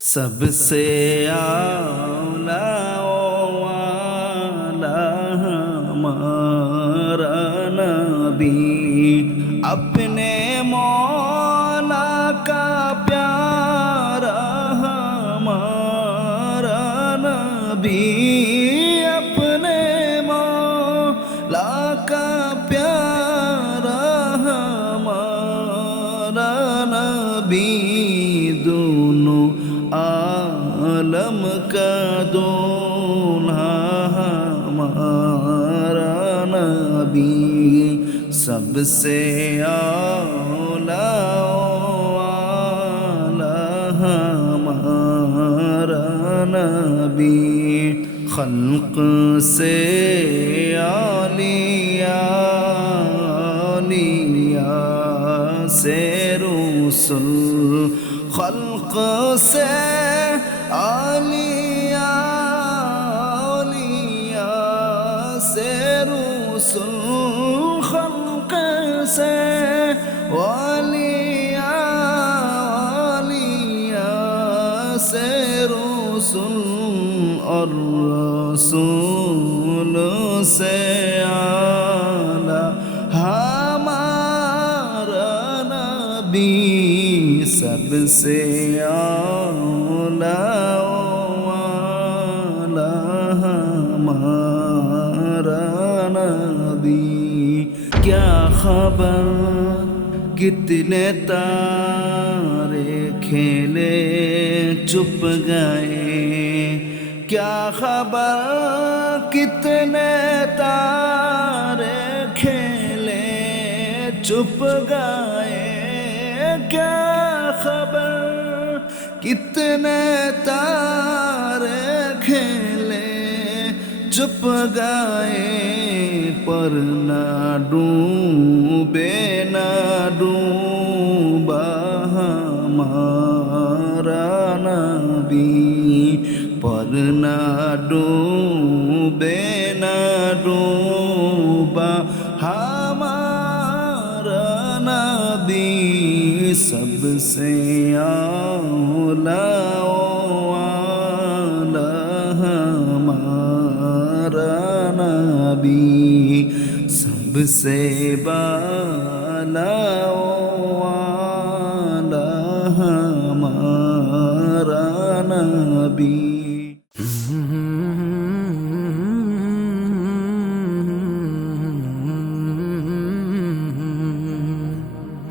सबसे आला वाला हमारा नबी, अपने मौला का प्यारा हमारा नबी, अपने मौला का प्यारा हमारा नबी, दोनों आलम का दूल्हा हमारा नबी, सबसे आला वाला हमारा नबी, खल्क से आलिया आलिया से रसूल, खल्क से आलिया आलिया से रसूल, खल्क से आलिया आलिया से रसूल, और रसूल से आला हमारा नबी, सबसे आला वाला हमारा नबी। क्या खबर कितने तारे खेले चुप गए, क्या खबर कितने तारे खेले चुप गए, क्या खबर कितने तारे खेले चुप गए, पर ना डूबे ना डूबा हमारा नबी, पर ना डूबे ना डूबा हमारा नबी, सबसे आला वाला हमारा नबी, सबसे